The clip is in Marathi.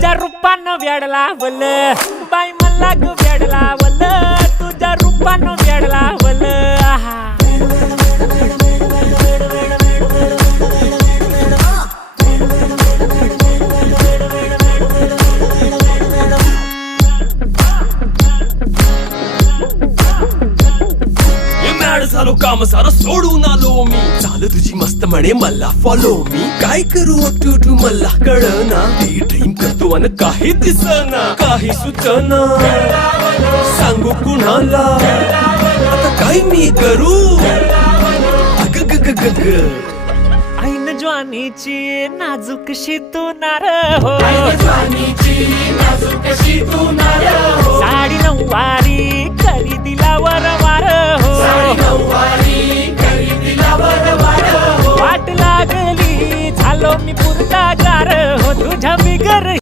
तुझ्या रूपानं वेड लावलं बाई मला ग वेड लावलं तुझ्या रूपानं वेड लावलं आहा झालो काम सारं सोडून आलो मी चाल तुझी मस्त म्हणे मला फॉलो मी काय करू टू मला कळना ती ड्रीम करतो अन काही दिसना काही सुचना सांगू कुणाला आता काय मी करू अग ग ग ग ग ऐन ज्वानीची नाजूकशी तू नार हो साडी नऊवारी करी दिला वरवार हो वाट लागली झालो मी पुरता गार हो तुझ्या बिगर